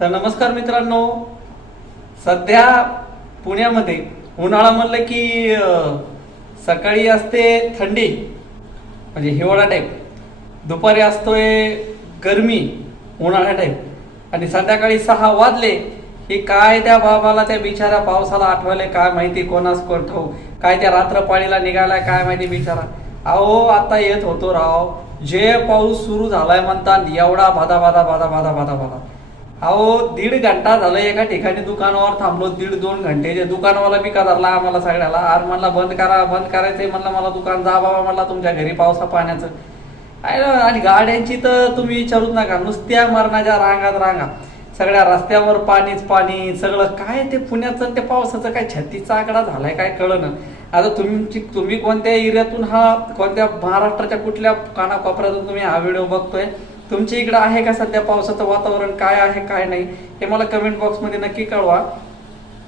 तर नमस्कार मित्रांनो, सध्या पुण्यामध्ये उन्हाळा म्हणलं की सकाळी असते थंडी म्हणजे हिवाळा टाईप, दुपारी असतोय गरमी उन्हाळा टाईप आणि संध्याकाळी 6 वाजले की काय त्या बाबाला त्या बिचारा पावसाला आठवले काय माहिती, कोणास ठाऊक काय त्या रात्रपाळीला निघालाय काय माहिती बिचारा. अहो आता येत होतो राव, जे पाऊस सुरू झालाय म्हणतात एवढा बाधा बाधा बाधा बाधा बाधा बाधा. अहो 1.5 घंटा झालं एका ठिकाणी दुकानावर थांबलो, 1.5-2 घंटे. दुकानवाला बी का धरला आम्हाला सगळ्याला, आर म्हणला बंद करा, बंद करायचंय म्हणलं मला दुकान, जा बाबा म्हणला तुमच्या घरी पावसा पाण्याचं. आणि गाड्यांची तर तुम्ही विचारूच नका, नुसत्या मरणाच्या रांगात रांगा, सगळ्या रस्त्यावर पाणीच पाणी सगळं. काय ते पुण्याचं ते पावसाचं काय 36चा आकडा झालाय काय कळलं. आता तुम्ही कोणत्या एरियातून कोणत्या महाराष्ट्राच्या कुठल्या कानाकोपऱ्यातून तुम्ही हा व्हिडिओ बघतोय, तुमच्या इकडं आहे का सध्या पावसाचं वातावरण, काय आहे काय नाही हे मला कमेंट बॉक्समध्ये नक्की कळवा.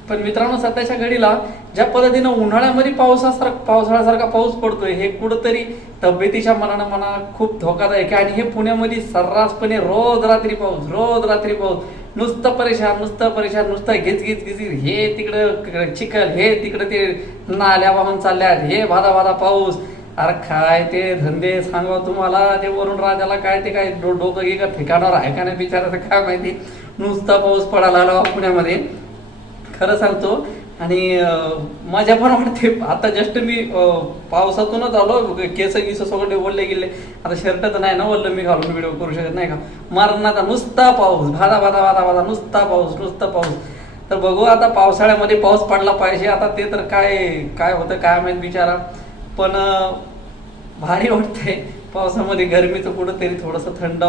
पण मित्रांनो, सध्याच्या घडीला ज्या पद्धतीनं उन्हाळ्यामध्ये पावसाळ्यासारखा पाऊस पडतोय हे कुठंतरी तब्येतीच्या मनानं म्हणा खूप धोकादायक आहे. आणि हे पुण्यामध्ये सर्रासपणे रोज रात्री पाऊस, नुसतं परेशान, नुसतं घिच हे तिकडं चिखल, हे तिकडं ते नाल्या वाहून चालल्यात, हे भादा भादा पाऊस. अरे काय ते धंदे सांगा तुम्हाला, ते वरून राजाला काय ते काय डोकं गे का ठिकाणावर आहे का नाही बिचाराचं काय माहिती. नुसता पाऊस पडायला आला पुण्यामध्ये, खरं सांगतो. आणि मजा पण वाटते. आता जस्ट मी पावसातूनच आलो, केस सगळे ओढले गेले. आता शर्ट तर नाही ना ओढलं मी घालून व्हिडिओ करू शकत नाही का, मरणाचा नुसता पाऊस, भादा भादा भादा भादा नुसता पाऊस. तर बघू आता पावसाळ्यामध्ये पाऊस पडला पाहिजे. आता ते तर काय होतं काय माहित बिचारा. पण भारी वाटतंय पावसामध्ये, गरमीचं कुठंतरी थोडंसं थंड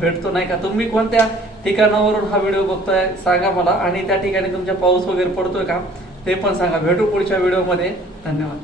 भेटतो नाही का. तुम्ही कोणत्या ठिकाणावरून हा व्हिडिओ बघतोय सांगा मला, आणि त्या ठिकाणी तुमच्या पाऊस वगैरे पडतोय का ते पण सांगा. भेटू पुढच्या व्हिडिओमध्ये. धन्यवाद.